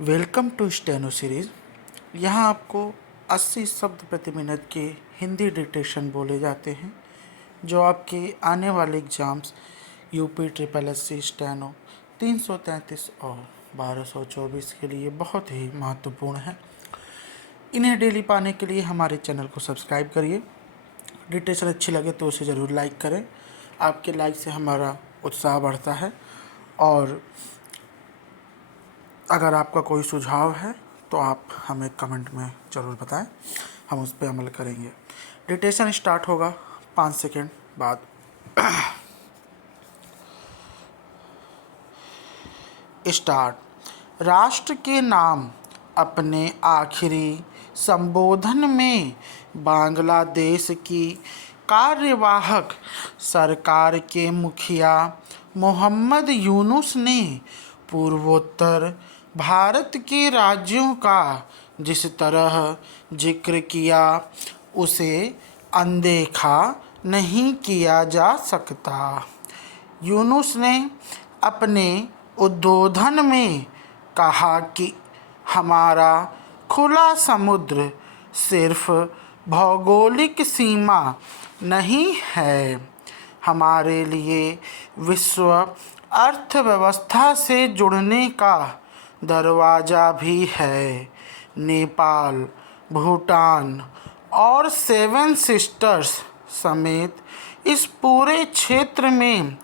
Welcome to steno series. यहाँ आपको 80 शब्द प्रति मिनट के हिंदी डिक्टेशन बोले जाते हैं जो आपके आने वाले exams UP triple SC steno 333 और 1224 के लिए बहुत ही महत्वपूर्ण है। इन्हें डेली पाने के लिए हमारे चैनल को सब्सक्राइब करिए। डिक्टेशन अच्छी लगे तो उसे ज़रूर लाइक करें। आपके लाइक से हमारा उत्साह बढ़ता है और अगर आपका कोई सुझाव है तो आप हमें कमेंट में ज़रूर बताएं, हम उस पर अमल करेंगे। डिक्टेशन स्टार्ट होगा 5 सेकंड बाद। स्टार्ट। राष्ट्र के नाम अपने आखिरी संबोधन में बांग्लादेश की कार्यवाहक सरकार के मुखिया मोहम्मद यूनुस ने पूर्वोत्तर भारत के राज्यों का जिस तरह जिक्र किया उसे अनदेखा नहीं किया जा सकता। यूनुस ने अपने उद्बोधन में कहा कि हमारा खुला समुद्र सिर्फ भौगोलिक सीमा नहीं है, हमारे लिए विश्व अर्थव्यवस्था से जुड़ने का दरवाज़ा भी है। नेपाल, भूटान और सेवन सिस्टर्स समेत इस पूरे क्षेत्र में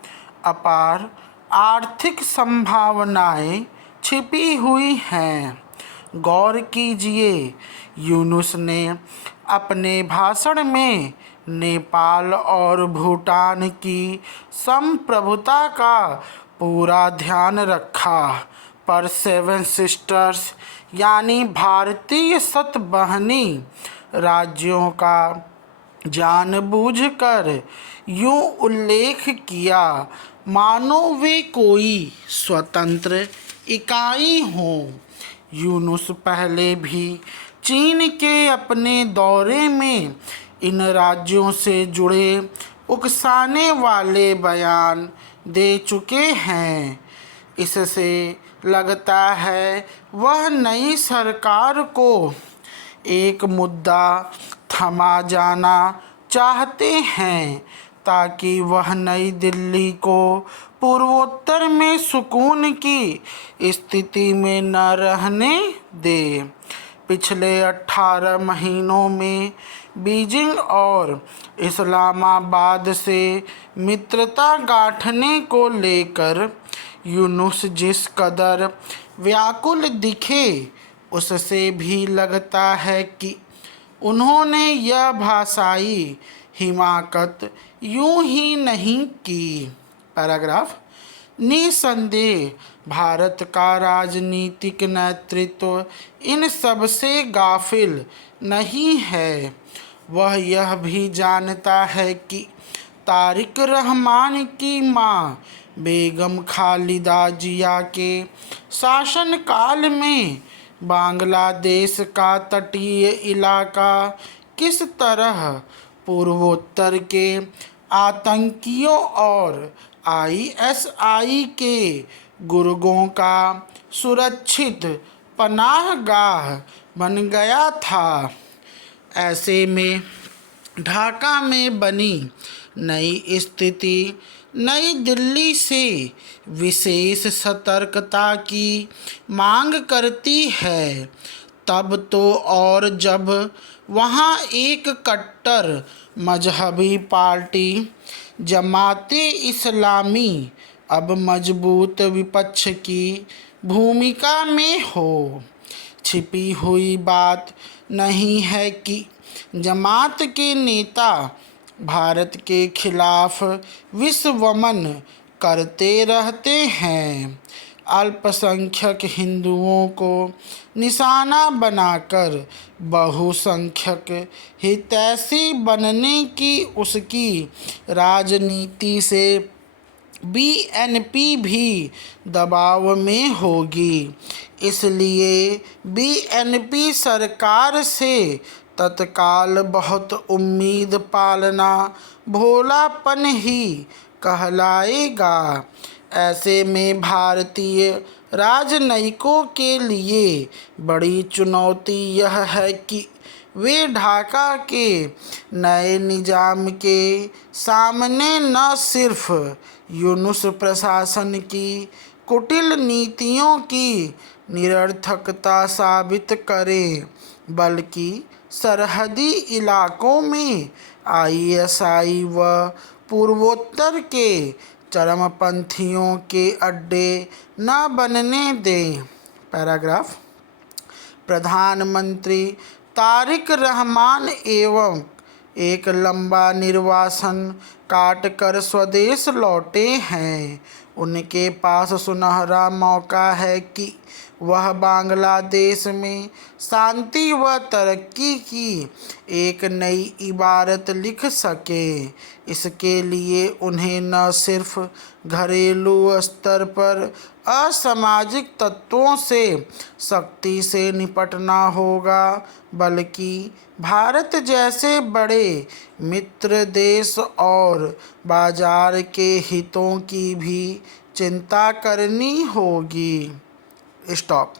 अपार आर्थिक संभावनाएं छिपी हुई हैं। गौर कीजिए, यूनुस ने अपने भाषण में नेपाल और भूटान की संप्रभुता का पूरा ध्यान रखा, पर सेवन सिस्टर्स यानी भारतीय सतबहनी राज्यों का जानबूझकर यूं उल्लेख किया मानो वे कोई स्वतंत्र इकाई हों। यूनुस पहले भी चीन के अपने दौरे में इन राज्यों से जुड़े उकसाने वाले बयान दे चुके हैं। इससे लगता है वह नई सरकार को एक मुद्दा थमा जाना चाहते हैं ताकि वह नई दिल्ली को पूर्वोत्तर में सुकून की स्थिति में न रहने दे। पिछले 18 महीनों में बीजिंग और इस्लामाबाद से मित्रता गांठने को लेकर यूनुस जिस कदर व्याकुल दिखे उससे भी लगता है कि उन्होंने यह भाषाई हिमाकत यूं ही नहीं की। पैराग्राफ। निसंदेह भारत का राजनीतिक नेतृत्व इन सब से गाफिल नहीं है। वह यह भी जानता है कि तारिक रहमान की मां बेगम खालिदा जिया के शासनकाल में बांग्लादेश का तटीय इलाका किस तरह पूर्वोत्तर के आतंकियों और आईएसआई के गुर्गों का सुरक्षित पनाहगाह बन गया था। ऐसे में ढाका में बनी नई स्थिति नई दिल्ली से विशेष सतर्कता की मांग करती है। तब तो और जब वहाँ एक कट्टर मजहबी पार्टी जमाते इस्लामी अब मजबूत विपक्ष की भूमिका में हो। छिपी हुई बात नहीं है कि जमात के नेता भारत के खिलाफ विश्वमन करते रहते हैं। अल्पसंख्यक हिंदुओं को निशाना बनाकर बहुसंख्यक हितैषी बनने की उसकी राजनीति से बीएनपी भी दबाव में होगी। इसलिए बीएनपी सरकार से तत्काल बहुत उम्मीद पालना भोलापन ही कहलाएगा। ऐसे में भारतीय राजनयिकों के लिए बड़ी चुनौती यह है कि वे ढाका के नए निजाम के सामने न सिर्फ यूनुस प्रशासन की कुटिल नीतियों की निरर्थकता साबित करें, बल्कि सरहदी इलाकों में आईएसआई व पूर्वोत्तर के चरमपंथियों के अड्डे न बनने दें। पैराग्राफ। प्रधानमंत्री तारिक रहमान एवं एक लंबा निर्वासन काट कर स्वदेश लौटे हैं। उनके पास सुनहरा मौका है कि वह बांग्लादेश में शांति व तरक्की की एक नई इबारत लिख सके। इसके लिए उन्हें न सिर्फ घरेलू स्तर पर असामाजिक तत्वों से सख्ती से निपटना होगा, बल्कि भारत जैसे बड़े मित्र देश और बाजार के हितों की भी चिंता करनी होगी। स्टॉप।